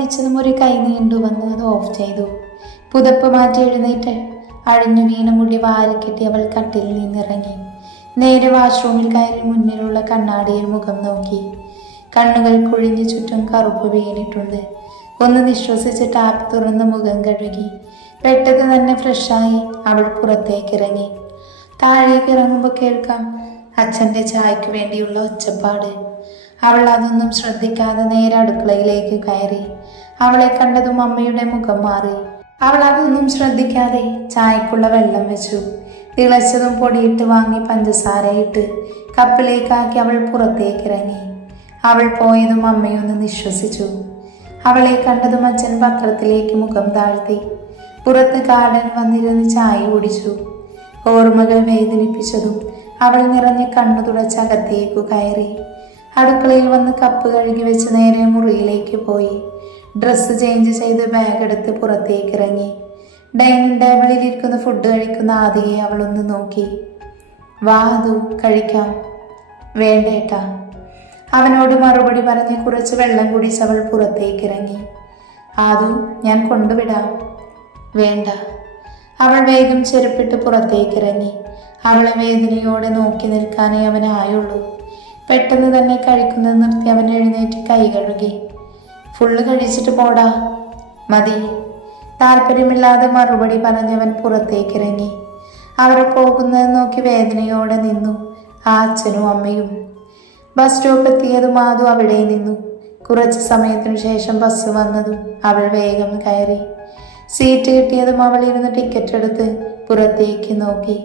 ഇടിച്ചതും ഒരു കൈ നീണ്ടുവന്നു അത് ഓഫ് ചെയ്തു. പുതപ്പ് മാറ്റി എഴുന്നേറ്റ് അഴിഞ്ഞു വീണ മുടി വാരിക്കെട്ടി അവൾ കട്ടിലിൽ നിന്നിറങ്ങി. നേരെ വാഷ്റൂമിൽ കയറി മുന്നിലുള്ള കണ്ണാടിയിൽ മുഖം നോക്കി. കണ്ണുകൾ കുഴിഞ്ഞു ചുറ്റും കറുപ്പ് വീണിട്ടുണ്ട്. ഒന്ന് നിശ്വസിച്ച് ടാപ്പ് തുറന്ന് മുഖം കഴുകി. പെട്ടെന്ന് തന്നെ ഫ്രഷായി അവൾ പുറത്തേക്കിറങ്ങി. താഴേക്ക് ഇറങ്ങുമ്പോൾ കേൾക്കാം അച്ഛൻ്റെ ചായക്ക് വേണ്ടിയുള്ള ഒച്ചപ്പാട്. അവൾ അതൊന്നും ശ്രദ്ധിക്കാതെ നേരെ അടുക്കളയിലേക്ക് കയറി. അവളെ കണ്ടതും അമ്മയുടെ മുഖം മാറി. അവൾ അതൊന്നും ശ്രദ്ധിക്കാതെ ചായക്കുള്ള വെള്ളം വെച്ചു. തിളച്ചതും പൊടിയിട്ട് വാങ്ങി പഞ്ചസാരയിട്ട് കപ്പിലേക്കാക്കി അവൾ പുറത്തേക്കിറങ്ങി. അവൾ പോയതും അമ്മയൊന്ന് നിശ്വസിച്ചു. അവളെ കണ്ടതും അച്ഛൻ പത്രത്തിലേക്ക് മുഖം താഴ്ത്തി. പുറത്ത് ഗാർഡൻ വന്നിരുന്ന് ചായ കുടിച്ചു. ഓർമ്മകൾ വേദനിപ്പിച്ചതും അവൾ നിറഞ്ഞ കണ്ണു തുടച്ചകത്തേക്കു കയറി. അടുക്കളയിൽ വന്ന് കപ്പ് കഴുകി വെച്ച് നേരെ മുറിയിലേക്ക് പോയി. ഡ്രസ്സ് ചേഞ്ച് ചെയ്ത് ബാഗ് എടുത്ത് പുറത്തേക്കിറങ്ങി. ഡൈനിങ് ടേബിളിൽ ഇരിക്കുന്ന ഫുഡ് കഴിക്കുന്ന ആദിയെ അവളൊന്ന് നോക്കി. വാ അതു കഴിക്കാം. വേണ്ടേട്ടാ. അവനോട് മറുപടി പറഞ്ഞ് കുറച്ച് വെള്ളം കുടിച്ച് അവൾ പുറത്തേക്കിറങ്ങി. ആദു, ഞാൻ കൊണ്ടുവിടാം. വേണ്ട. അവൾ വേഗം ചെരുപ്പിട്ട് പുറത്തേക്കിറങ്ങി. അവളെ വേദനയോടെ നോക്കി നിൽക്കാനേ അവനായുള്ളൂ. പെട്ടെന്ന് തന്നെ കഴിക്കുന്നത് നിർത്തി അവൻ എഴുന്നേറ്റ് കൈ കഴുകി. ഫുള്ള് കഴിച്ചിട്ട് പോടാ. മതി. താല്പര്യമില്ലാതെ മറുപടി പറഞ്ഞവൻ പുറത്തേക്കിറങ്ങി. അവർ പോകുന്നത് നോക്കി വേദനയോടെ നിന്നു ആ അച്ഛനും അമ്മയും. ബസ് സ്റ്റോപ്പ് എത്തിയതും ആദു അവിടെ നിന്നു. കുറച്ച് സമയത്തിനു ശേഷം ബസ് വന്നതും അവൾ വേഗം കയറി. സീറ്റ് കിട്ടിയതും അവൾ ഇരുന്ന് ടിക്കറ്റ് എടുത്ത് പുറത്തേക്ക് നോക്കി.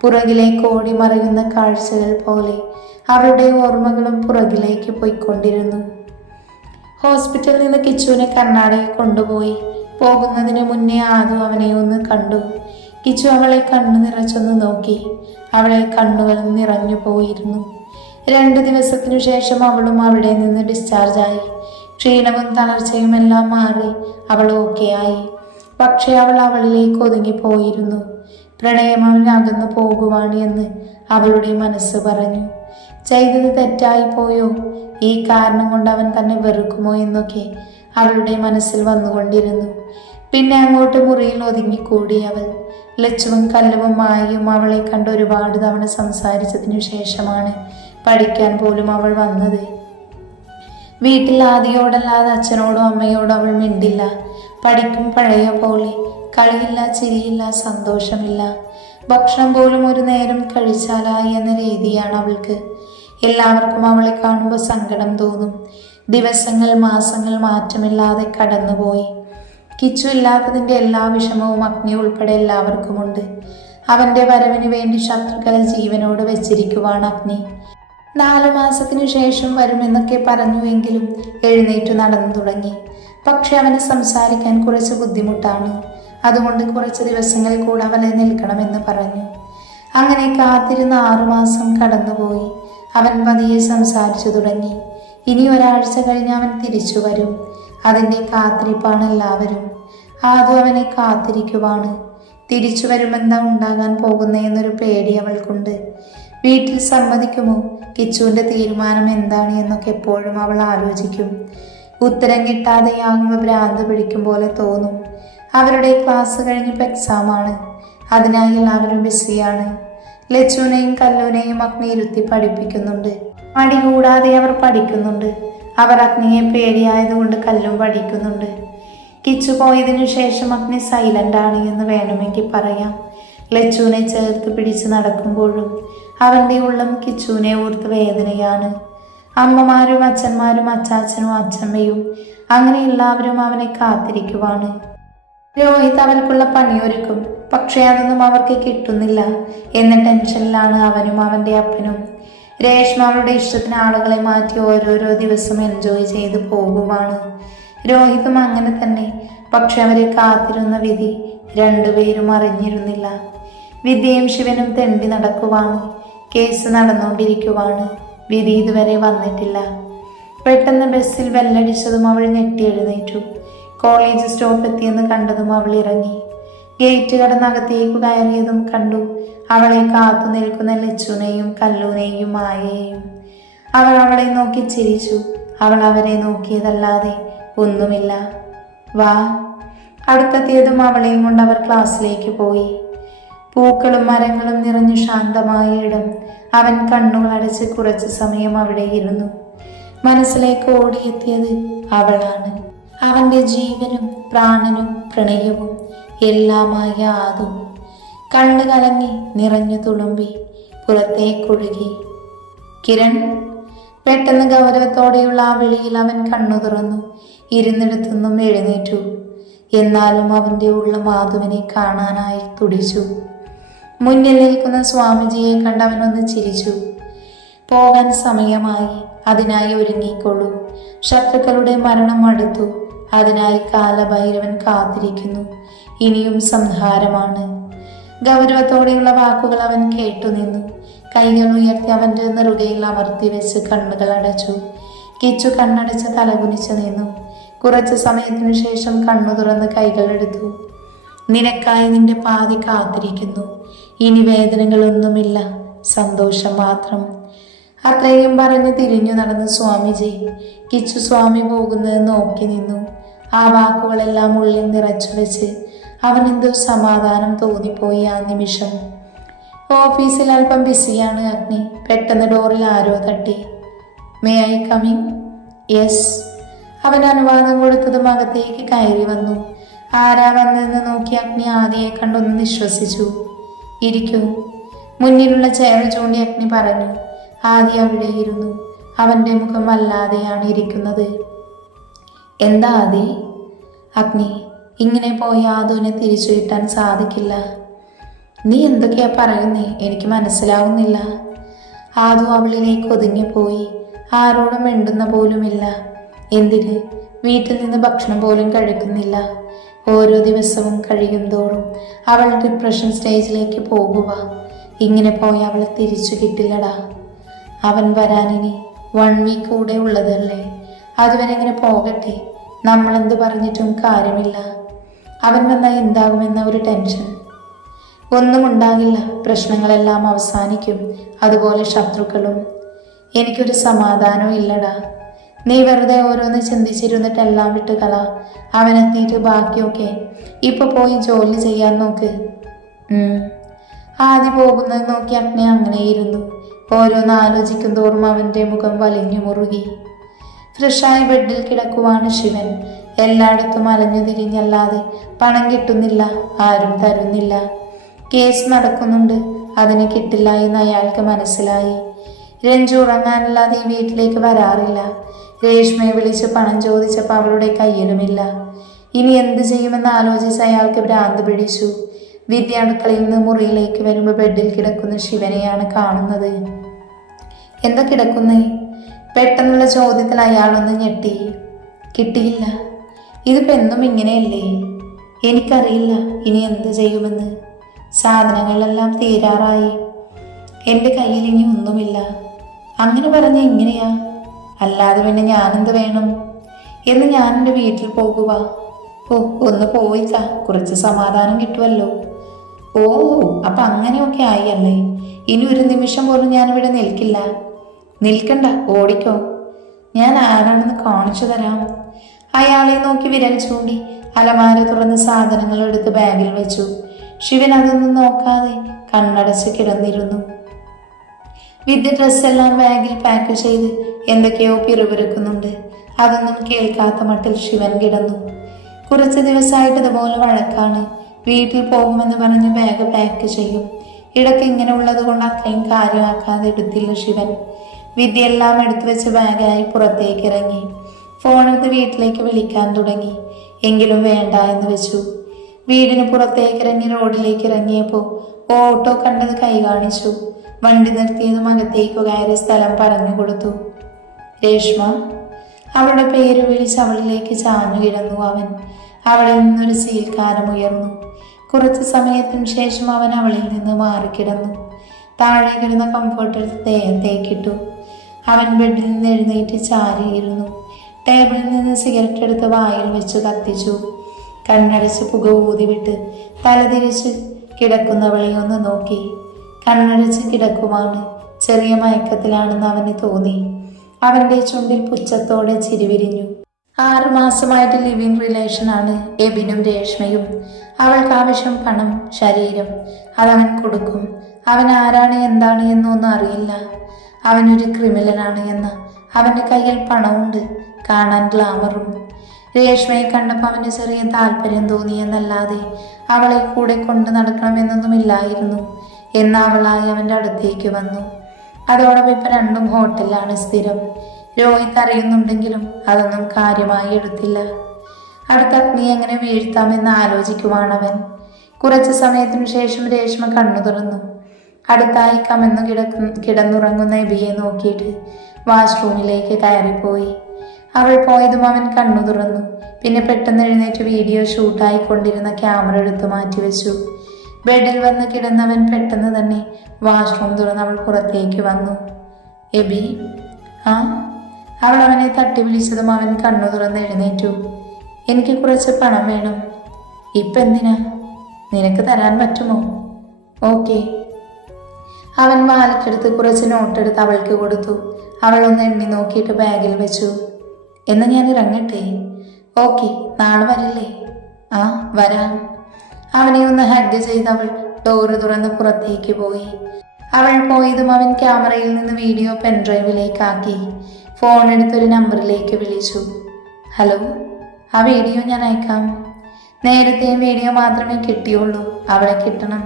പുറകിലേക്ക് ഓടി മറയുന്ന കാഴ്ചകൾ പോലെ അവളുടെ ഓർമ്മകളും പുറകിലേക്ക് പോയിക്കൊണ്ടിരുന്നു. ഹോസ്പിറ്റലിൽ നിന്ന് കിച്ചുവിനെ കർണാടകയിൽ കൊണ്ടുപോയി. പോകുന്നതിന് മുന്നേ ആദു അവനെ ഒന്ന് കണ്ടു. കിച്ചു അവളെ കണ്ണു നിറച്ചൊന്ന് നോക്കി. അവളെ കണ്ണുകൾ നിറഞ്ഞു പോയിരുന്നു. 2 ദിവസത്തിനു ശേഷം അവളും അവിടെ നിന്ന് ഡിസ്ചാർജായി. ക്ഷീണവും തളർച്ചയും എല്ലാം മാറി അവൾ ഓക്കെ ആയി. പക്ഷെ അവൾ അവളിലേക്ക് ഒതുങ്ങിപ്പോയിരുന്നു. പ്രണയം അവൻ അകന്നു പോകുവാണ് എന്ന് അവളുടെ മനസ്സ് പറഞ്ഞു. ചെയ്തത് തെറ്റായി പോയോ? ഈ കാരണം കൊണ്ട് അവൻ തന്നെ വെറുക്കുമോ എന്നൊക്കെ അവളുടെ മനസ്സിൽ വന്നുകൊണ്ടിരുന്നു. പിന്നെ അങ്ങോട്ട് മുറിയിൽ ഒതുങ്ങിക്കൂടി അവൾ. ലച്ചുവും കല്ലുവും മായയും അവളെ കണ്ട് ഒരുപാട് തവണ സംസാരിച്ചതിനു ശേഷമാണ് പഠിക്കാൻ പോലും അവൾ വന്നത്. വീട്ടിൽ ആദിയോടല്ലാതെ അച്ഛനോടോ അമ്മയോടോ അവൾ മിണ്ടില്ല. പഠിക്കും പഴയ പോലെ. കളിയില്ല, ചിരിയില്ല, സന്തോഷമില്ല. ഭക്ഷണം പോലും ഒരു നേരം കഴിച്ചാലായി എന്ന രീതിയാണ് അവൾക്ക്. എല്ലാവർക്കും അവളെ കാണുമ്പോൾ സങ്കടം തോന്നും. ദിവസങ്ങൾ മാസങ്ങൾ മാറ്റമില്ലാതെ കടന്നുപോയി. കിച്ചു ഇല്ലാത്തതിൻ്റെ എല്ലാ വിഷമവും അഗ്നി ഉൾപ്പെടെ എല്ലാവർക്കുമുണ്ട്. അവൻ്റെ വരവിന് വേണ്ടി ശത്രുക്കളെ ജീവനോട് വെച്ചിരിക്കുവാണ് അഗ്നി. 4 മാസത്തിനു ശേഷം വരുമെന്നൊക്കെ പറഞ്ഞുവെങ്കിലും എഴുന്നേറ്റു നടന്നു തുടങ്ങി. പക്ഷെ അവന് സംസാരിക്കാൻ കുറച്ച് ബുദ്ധിമുട്ടാണ്. അതുകൊണ്ട് കുറച്ച് ദിവസങ്ങൾ കൂടെ അവനെ നിൽക്കണമെന്ന് പറഞ്ഞു. അങ്ങനെ കാത്തിരുന്ന് 6 മാസം കടന്നുപോയി. അവൻ പതിയെ സംസാരിച്ചു തുടങ്ങി. ഇനി ഒരാഴ്ച കഴിഞ്ഞ് അവൻ തിരിച്ചു വരും. അതിൻ്റെ കാത്തിരിപ്പാണ് എല്ലാവരും. ആദു അവനെ കാത്തിരിക്കുവാണ്. തിരിച്ചു വരുമെന്താ ഉണ്ടാകാൻ പോകുന്നതെന്നൊരു പേടി അവൾക്കുണ്ട്. വീട്ടിൽ സമ്മതിക്കുമോ? കിച്ചുവിൻ്റെ തീരുമാനം എന്താണ് എന്നൊക്കെ എപ്പോഴും അവൾ ആലോചിക്കും. ഉത്തരം കിട്ടാതെയാകുമ്പോൾ ഭ്രാന്ത് പിടിക്കും പോലെ തോന്നും. അവരുടെ ക്ലാസ് കഴിഞ്ഞപ്പോൾ എക്സാമാണ്. അതിനായി എല്ലാവരും ബിസിയാണ്. ലച്ചുവിനെയും കല്ലുവിനെയും അഗ്നി ഇരുത്തി പഠിപ്പിക്കുന്നുണ്ട്. മടി കൂടാതെ അവർ പഠിക്കുന്നുണ്ട്. അവർ അഗ്നിയെ പേടിയായതുകൊണ്ട് കല്ലും പഠിക്കുന്നുണ്ട്. കിച്ചു പോയതിനു ശേഷം അഗ്നി സൈലൻ്റാണ് എന്ന് വേണമെങ്കിൽ പറയാം. ലച്ചുവിനെ ചേർത്ത് പിടിച്ച് നടക്കുമ്പോഴും അവൻ്റെ ഉള്ളം കിച്ചുവിനെ ഓർത്ത് വേദനയാണ്. അമ്മമാരും അച്ഛന്മാരും അച്ചാച്ചനും അച്ഛമ്മയും അങ്ങനെ എല്ലാവരും അവനെ കാത്തിരിക്കുവാണ്. രോഹിത് അവർക്കുള്ള പണിയൊരുക്കും. പക്ഷേ അതൊന്നും അവർക്ക് കിട്ടുന്നില്ല എന്ന ടെൻഷനിലാണ് അവനും അവൻ്റെ അപ്പനും. രേഷ്മ അവളുടെ ഇഷ്ടത്തിന് ആളുകളെ മാറ്റി ഓരോരോ ദിവസം എൻജോയ് ചെയ്ത് പോകുവാണ്. രോഹിതും അങ്ങനെ തന്നെ. പക്ഷെ അവരെ കാത്തിരുന്ന വിധി 2 പേരും അറിഞ്ഞിരുന്നില്ല. വിദ്യയും ശിവനും തെണ്ടി നടക്കുവാണ്. കേസ് നടന്നുകൊണ്ടിരിക്കുവാണ്. വിധി ഇതുവരെ വന്നിട്ടില്ല. പെട്ടെന്ന് ബസ്സിൽ ബെല്ലടിച്ചതും അവൾ ഞെട്ടി എഴുന്നേറ്റു. കോളേജ് സ്റ്റോപ്പ് എത്തിയെന്ന് കണ്ടതും അവൾ ഇറങ്ങി. ഗേറ്റ് കടന്നകത്തേക്ക് കയറിയതും കണ്ടു അവളെ കാത്തു നിൽക്കുന്ന ലച്ചുവിനെയും കല്ലുവിനെയും മായയെയും. അവൾ അവളെ നോക്കി ചിരിച്ചു. അവൾ അവരെ നോക്കിയതല്ലാതെ ഒന്നുമില്ല. വാ. അടുത്തെത്തിയതും അവളെയും കൊണ്ട് അവർ ക്ലാസ്സിലേക്ക് പോയി. പൂക്കളും മരങ്ങളും നിറഞ്ഞു ശാന്തമായ ഇടം. അവൻ കണ്ണുകൾ അടച്ച് കുറച്ചു സമയം അവിടെ ഇരുന്നു. മനസ്സിലേക്ക് ഓടിയെത്തിയത് അവളാണ്. അവന്റെ ജീവനും പ്രാണനും പ്രണയവും എല്ലാമായ ആദു. കണ്ണു കലങ്ങി നിറഞ്ഞു തുളുമ്പി പുറത്തേക്കൊഴുകി. കിരൺ. പെട്ടെന്ന് ഗൗരവത്തോടെയുള്ള ആ വിളിയിൽ അവൻ കണ്ണു തുറന്നു. ഇരുന്നിടത്തുനിന്നും എഴുന്നേറ്റു. എന്നാലും അവന്റെ ഉള്ള മാധുവിനെ കാണാനായി തുടിച്ചു. മുന്നിൽ നിൽക്കുന്ന സ്വാമിജിയെ കണ്ട് അവനൊന്ന് ചിരിച്ചു. പോകാൻ സമയമായി, അതിനായി ഒരുങ്ങിക്കൊള്ളൂ. ശത്രുക്കളുടെ മരണം അടുത്തു, അതിനായി കാലഭൈരവൻ കാത്തിരിക്കുന്നു. ഇനിയും സംഹാരമാണ്. ഗൗരവത്തോടെയുള്ള വാക്കുകൾ അവൻ കേട്ടുനിന്നു. കൈകൾ ഉയർത്തി അവന്റെ നെറുകയിൽ അമർത്തി വെച്ച് കണ്ണുകൾ അടച്ചു. കിച്ചു കണ്ണടച്ച് തലകുനിച്ചു നിന്നു. കുറച്ചു സമയത്തിനു ശേഷം കണ്ണു തുറന്ന് കൈകൾ എടുത്തു. നിനക്കായി നിന്റെ പാതി കാത്തിരിക്കുന്നു. ഇനി വേദനകളൊന്നുമില്ല, സന്തോഷം മാത്രം. അത്രയും പറഞ്ഞ് തിരിഞ്ഞു നടന്ന് സ്വാമിജി. കിച്ചു സ്വാമി പോകുന്നത് നോക്കി നിന്നു. ആ വാക്കുകളെല്ലാം ഉള്ളിൽ നിറച്ചു വെച്ച് അവനെന്തോ സമാധാനം തോന്നിപ്പോയി ആ നിമിഷം. ഓഫീസിൽ അല്പം ബിസിയാണ് അഗ്നി. പെട്ടെന്ന് ഡോറിൽ ആരോ തട്ടി. May I coming? യെസ്. അവൻ അനുവാദം കൊടുത്തതും അകത്തേക്ക് കയറി വന്നു. ആരാ വന്നതെന്ന് നോക്കി അഗ്നി ആദിയെ കണ്ടൊന്ന് നിശ്വസിച്ചു. ഇരിക്കൂ. മുന്നിലുള്ള ചെയർ ചൂണ്ടി അഗ്നി പറഞ്ഞു. ആദി അവിടെ ഇരുന്നു. അവന്റെ മുഖം വല്ലാതെയാണ് ഇരിക്കുന്നത്. എന്താ ആദി? അഗ്നി. ഇങ്ങനെ പോയി ആദുവിനെ തിരിച്ചു കിട്ടാൻ സാധിക്കില്ല. നീ എന്തൊക്കെയാ പറയുന്നേ? എനിക്ക് മനസ്സിലാവുന്നില്ല. ആദു അവളിലേക്ക് ഒതുങ്ങി പോയി. ആരോടും മിണ്ടുന്ന പോലുമില്ല. എന്തിന്? വീട്ടിൽ നിന്ന് ഭക്ഷണം പോലും കഴിക്കുന്നില്ല. ഓരോ ദിവസവും കഴിയും തോറും അവൾ ഡിപ്രഷൻ സ്റ്റേജിലേക്ക് പോകുക. ഇങ്ങനെ പോയി അവളെ തിരിച്ചു കിട്ടില്ലടാ. അവൻ വരാനിനി 1 വീക്ക് കൂടെ ഉള്ളതല്ലേ. അതുവരെ ഇങ്ങനെ പോകട്ടെ. നമ്മളെന്ത് പറഞ്ഞിട്ടും കാര്യമില്ല. അവൻ വന്നാൽ എന്താകുമെന്ന ഒരു ടെൻഷൻ. ഒന്നും ഉണ്ടാകില്ല. പ്രശ്നങ്ങളെല്ലാം അവസാനിക്കും. അതുപോലെ ശത്രുക്കളും. എനിക്കൊരു സമാധാനവും ഇല്ലടാ. നീ വെറുതെ ഓരോന്ന് ചിന്തിച്ചിരുന്നിട്ടെല്ലാം വിട്ടുകള. അവനെത്തിയിട്ട് ബാക്കിയൊക്കെ ഇപ്പൊ പോയി ജോലി ചെയ്യാൻ നോക്ക്. ആദ്യം പോകുന്നത് നോക്കി അഗ്നി അങ്ങനെയിരുന്നു. ഓരോന്ന് ആലോചിക്കും തോറും അവന്റെ മുഖം വലിഞ്ഞു മുറുകി. ഫ്രഷായി ബെഡിൽ കിടക്കുവാണ് ശിവൻ. എല്ലായിടത്തും അലഞ്ഞു തിരിഞ്ഞല്ലാതെ പണം കിട്ടുന്നില്ല, ആരും തരുന്നില്ല. കേസ് നടക്കുന്നുണ്ട്, അതിന് കിട്ടില്ല എന്ന് അയാൾക്ക് മനസ്സിലായി. രഞ്ജു ഉറങ്ങാനല്ലാതെ ഈ വീട്ടിലേക്ക് വരാറില്ല. രേഷ്മയെ വിളിച്ച് പണം ചോദിച്ചപ്പോൾ അവളുടെ കയ്യിലുമില്ല. ഇനി എന്ത് ചെയ്യുമെന്ന് ആലോചിച്ച് അയാൾക്ക് ഭ്രാന്ത് പിടിച്ചു. വിദ്യ അടുക്കളയിൽ നിന്ന് മുറിയിലേക്ക് വരുമ്പോൾ ബെഡിൽ കിടക്കുന്ന ശിവനെയാണ് കാണുന്നത്. എന്താ കിടക്കുന്നേ? പെട്ടെന്നുള്ള ചോദ്യത്തിൽ അയാളൊന്ന് ഞെട്ടി. കിട്ടിയില്ല. ഇതിപ്പോ എന്നും ഇങ്ങനെയല്ലേ? എനിക്കറിയില്ല ഇനി എന്ത് ചെയ്യുമെന്ന്. സാധനങ്ങളെല്ലാം തീരാറായി. എൻ്റെ കയ്യിൽ ഇനി ഒന്നുമില്ല. അങ്ങനെ പറഞ്ഞ എങ്ങനെയാ? അല്ലാതെ പിന്നെ ഞാനെന്ത് വേണം? എന്ന് ഞാൻ എൻ്റെ വീട്ടിൽ പോകുക. ഓ, ഒന്ന് പോയിക്കാ, കുറച്ച് സമാധാനം കിട്ടുമല്ലോ. ഓ, അപ്പൊ അങ്ങനെയൊക്കെ ആയി അല്ലേ? ഇനി ഒരു നിമിഷം പോലും ഞാനിവിടെ നിൽക്കില്ല. നിൽക്കണ്ട, ഓടിക്കോ. ഞാൻ ആരാണെന്ന് കാണിച്ചു തരാം. അയാളെ നോക്കി വിരൽ ചൂണ്ടി അലമാര തുറന്ന് സാധനങ്ങൾ എടുത്ത് ബാഗിൽ വെച്ചു. ശിവൻ അതൊന്നും നോക്കാതെ കണ്ണടച്ച് കിടന്നിരുന്നു. വിദ്യ ഡ്രസ്സെല്ലാം ബാഗിൽ പാക്ക് ചെയ്ത് എന്തൊക്കെയോ പിറുപിറുക്കുന്നുണ്ട്. അതൊന്നും കേൾക്കാത്ത മട്ടിൽ ശിവൻ കിടന്നു. കുറച്ച് ദിവസമായിട്ട് ഇതുപോലെ വഴക്കാണ്. വീട്ടിൽ പോകുമെന്ന് പറഞ്ഞ് ബാഗ് പാക്ക് ചെയ്യും. ഇടയ്ക്ക് ഇങ്ങനെ ഉള്ളത് കൊണ്ട് അത്രയും കാര്യമാക്കാതെ എടുത്തില്ല ശിവൻ. വിദ്യ എല്ലാം എടുത്തു വെച്ച് ബാഗായി പുറത്തേക്ക് ഇറങ്ങി. ഫോണെടുത്ത് വീട്ടിലേക്ക് വിളിക്കാൻ തുടങ്ങി. എങ്കിലും വേണ്ട എന്ന് വെച്ചു. വീടിന് പുറത്തേക്ക് ഇറങ്ങി റോഡിലേക്ക് ഇറങ്ങിയപ്പോൾ ഓട്ടോ കണ്ടത് കൈ കാണിച്ചു. വണ്ടി നിർത്തിയതും അകത്തേക്ക് കയറിയ സ്ഥലം പറഞ്ഞു കൊടുത്തു. രേഷ്മ. അവളുടെ പേര് വിളിച്ച് അവളിലേക്ക് ചാഞ്ഞു കിടന്നു അവൻ. അവളിൽ നിന്നൊരു സീൽക്കാരം ഉയർന്നു. കുറച്ച് സമയത്തിന് ശേഷം അവൻ അവളിൽ നിന്ന് മാറിക്കിടന്നു. താഴെ കിടന്ന കംഫർട്ട് എടുത്ത് ദേഹത്തേക്കിട്ടു. അവൻ ബെഡിൽ നിന്ന് എഴുന്നേറ്റ് ചാരിയിരുന്നു. ടേബിളിൽ നിന്ന് സിഗരറ്റ് എടുത്ത് വായിൽ വെച്ച് കത്തിച്ചു. കണ്ണടച്ച് പുക ഊതിവിട്ട് തലതിരിച്ച് കിടക്കുന്നവളെ ഒന്ന് നോക്കി. കണ്ണടച്ച് കിടക്കുവാണ്. ചെറിയ മയക്കത്തിലാണെന്ന് അവന് തോന്നി. അവന്റെ ചുണ്ടിൽ പുച്ഛത്തോടെ ചിരിവിരിഞ്ഞു. 6 മാസമായിട്ട് ലിവിങ് റിലേഷനാണ് എബിനും രേഷ്മയും. അവൾക്ക് ആവശ്യം പണം, ശരീരം. അതവൻ കൊടുക്കും. അവൻ ആരാണ് എന്താണ് എന്നൊന്നും അറിയില്ല. അവനൊരു ക്രിമിനലാണ് എന്ന്. അവൻ്റെ കയ്യിൽ പണമുണ്ട്, കാണാൻ ഗ്ലാമറും. രേഷ്മയെ കണ്ടപ്പോൾ അവന് ചെറിയ താല്പര്യം തോന്നിയെന്നല്ലാതെ അവളെ കൂടെ കൊണ്ട് നടക്കണമെന്നൊന്നുമില്ലായിരുന്നു. എന്ന് അവളായി അവൻ്റെ അടുത്തേക്ക് വന്നു. അതോടൊപ്പം ഇപ്പം രണ്ടും ഹോട്ടലിലാണ് സ്ഥിരം. രോഹിത് അറിയുന്നുണ്ടെങ്കിലും അതൊന്നും കാര്യമായി എടുത്തില്ല. അടുത്ത അഗ്നി എങ്ങനെ വീഴ്ത്താമെന്ന് ആലോചിക്കുവാണവൻ. കുറച്ചു സമയത്തിനു ശേഷം രേഷ്മ കണ്ണു തുറന്നു. അടുത്തായി കമന്നു കിടന്നുറങ്ങുന്ന എബിയെ നോക്കിയിട്ട് വാഷ്റൂമിലേക്ക് കയറിപ്പോയി. അവൾ പോയതും അവൻ കണ്ണു തുറന്നു. പിന്നെ പെട്ടെന്ന് എഴുന്നേറ്റ് വീഡിയോ ഷൂട്ടായി കൊണ്ടിരുന്ന ക്യാമറ എടുത്തു മാറ്റിവെച്ചു. ബെഡിൽ വന്ന് കിടന്നവൻ പെട്ടെന്ന് തന്നെ വാഷ്റൂം തുറന്ന് അവൾ പുറത്തേക്ക് വന്നു. എബി, ആ? അവൾ അവനെ തട്ടി വിളിച്ചതും അവൻ കണ്ണു തുറന്ന് എഴുന്നേറ്റു. എനിക്ക് കുറച്ച് പണം വേണം. ഇപ്പം എന്തിനാ? നിനക്ക് തരാൻ പറ്റുമോ? ഓക്കെ. അവൻ വാലക്കെടുത്ത് കുറച്ച് നോട്ടെടുത്ത് അവൾക്ക് കൊടുത്തു. അവൾ ഒന്ന് എണ്ണി നോക്കിയിട്ട് ബാഗിൽ വെച്ചു. എന്ന് ഞാൻ ഇറങ്ങട്ടെ? ഓക്കെ, നാളെ വരില്ലേ? ആ, വരാം. അവനെ ഒന്ന് ഹഗ് ചെയ്ത് അവൾ ഡോറ് തുറന്ന് പുറത്തേക്ക് പോയി. അവൾ പോയതും അവൻ ക്യാമറയിൽ നിന്ന് വീഡിയോ പെൻഡ്രൈവിലേക്കാക്കി ഫോൺ എടുത്തൊരു നമ്പറിലേക്ക് വിളിച്ചു. ഹലോ, ആ വീഡിയോ ഞാൻ അയക്കാം. നേരത്തെ വീഡിയോ മാത്രമേ കിട്ടിയുള്ളൂ. അവളെ കിട്ടണം.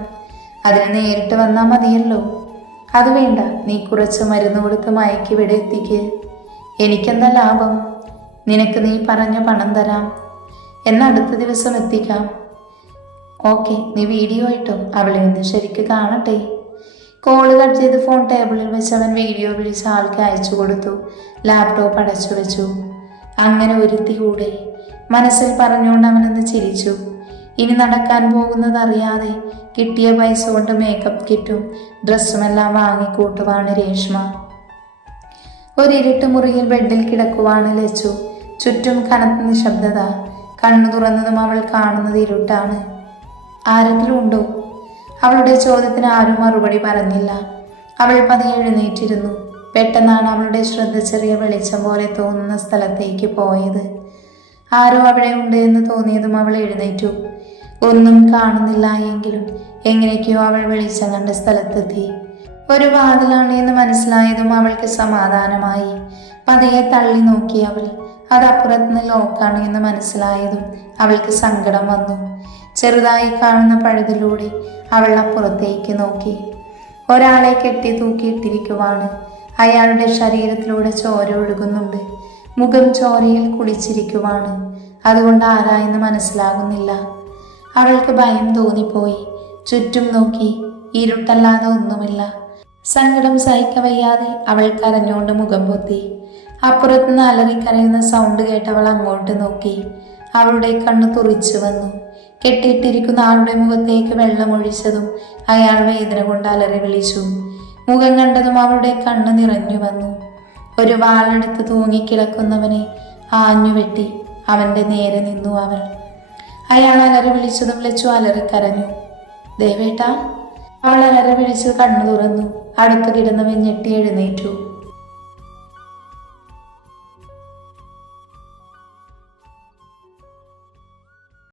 അതിന് നേരിട്ട് വന്നാൽ മതിയല്ലോ. അത് വേണ്ട, നീ കുറച്ച് മരുന്ന് കൊടുത്ത് മയക്കി ഇവിടെ എത്തിക്ക്. എനിക്കെന്താ ലാഭം? നിനക്ക് നീ പറഞ്ഞ പണം തരാം. എന്നാൽ അടുത്ത ദിവസം എത്തിക്കാം. ഓക്കെ, നീ വീഡിയോ ആയിട്ടോ അവളെ ഒന്ന് ശരിക്ക് കാണട്ടെ. കോള് കട്ട് ചെയ്ത് ഫോൺ ടേബിളിൽ വെച്ച് അവൻ വീഡിയോ വിളിച്ച് ആൾക്ക് അയച്ചു കൊടുത്തു. ലാപ്ടോപ്പ് അടച്ചു വെച്ചു. അങ്ങനെ ഒരുത്തി കൂടെ മനസ്സിൽ പറഞ്ഞുകൊണ്ട് അവനൊന്ന് ചിരിച്ചു. ഇനി നടക്കാൻ പോകുന്നത് അറിയാതെ കിട്ടിയ പൈസ കൊണ്ട് മേക്കപ്പ് കിറ്റും ഡ്രസ്സുമെല്ലാം വാങ്ങിക്കൂട്ടുവാണ് രേഷ്മ. ഒരിരുട്ട് മുറിയിൽ ബെഡിൽ കിടക്കുവാണ് ലച്ചു. ചുറ്റും കനത്ത നിശബ്ദത. കണ്ണു തുറന്നതും അവൾ കാണുന്നത് ഇരുട്ടാണ്. ആരെങ്കിലും ഉണ്ടോ? അവളുടെ ചോദ്യത്തിന് ആരും മറുപടി പറഞ്ഞില്ല. അവൾ പതിയെ എഴുന്നേറ്റിരുന്നു. പെട്ടെന്നാണ് അവളുടെ ശ്രദ്ധ ചെറിയ വെളിച്ചം പോലെ തോന്നുന്ന സ്ഥലത്തേക്ക് പോയത്. ആരോ അവിടെ ഉണ്ട് എന്ന് തോന്നിയതും അവൾ എഴുന്നേറ്റു. ഒന്നും കാണുന്നില്ല എങ്കിലും എങ്ങനെയൊക്കെയോ അവൾ വെളിച്ചം കണ്ട സ്ഥലത്തെത്തി. ഒരു വാതിലാണ് എന്ന് മനസ്സിലായതും അവൾക്ക് സമാധാനമായി. പതിയെ തള്ളി നോക്കി അവൾ. അത് അപ്പുറത്തുനിന്ന് ലോക്കാണ് എന്ന് മനസ്സിലായതും അവൾക്ക് സങ്കടം വന്നു. ചെറുതായി കാണുന്ന പഴുതിലൂടെ അവൾ അപ്പുറത്തേക്ക് നോക്കി. ഒരാളെ കെട്ടി തൂക്കിയിട്ടിരിക്കുവാണ്. അയാളുടെ ശരീരത്തിലൂടെ ചോര ഒഴുകുന്നുണ്ട്. മുഖം ചോരയിൽ കുളിച്ചിരിക്കുവാണ്. അതുകൊണ്ട് ആരായെന്ന് മനസ്സിലാകുന്നില്ല. അവൾക്ക് ഭയം തോന്നിപ്പോയി. ചുറ്റും നോക്കി. ഇരുട്ടല്ലാതെ ഒന്നുമില്ല. സങ്കടം സഹിക്കവയ്യാതെ അവൾ കരഞ്ഞുകൊണ്ട് മുഖം പൊത്തി. അപ്പുറത്തുനിന്ന് അലറിക്കരയുന്ന സൗണ്ട് കേട്ടവൾ അങ്ങോട്ട് നോക്കി. അവളുടെ കണ്ണ് തുറിച്ചു വന്നു. കെട്ടിയിട്ടിരിക്കുന്ന ആളുടെ മുഖത്തേക്ക് വെള്ളമൊഴിച്ചതും അയാൾ വേദന കൊണ്ട് അലറി വിളിച്ചു. മുഖം കണ്ടതും അവളുടെ കണ്ണ് നിറഞ്ഞു വന്നു. ഒരു വാളെടുത്ത് തൂങ്ങിക്കിടക്കുന്നവനെ ആഞ്ഞുവെട്ടി അവൻ്റെ നേരെ നിന്നു അവൾ. അയാൾ അലറി വിളിച്ചതും ലച്ചു അലറിക്കരഞ്ഞു. ദേവേട്ടാ. അവൾ അലറി വിളിച്ച് കണ്ണു തുറന്നു. അടുത്ത് കിടന്നവൻ ഞെട്ടി എഴുന്നേറ്റു.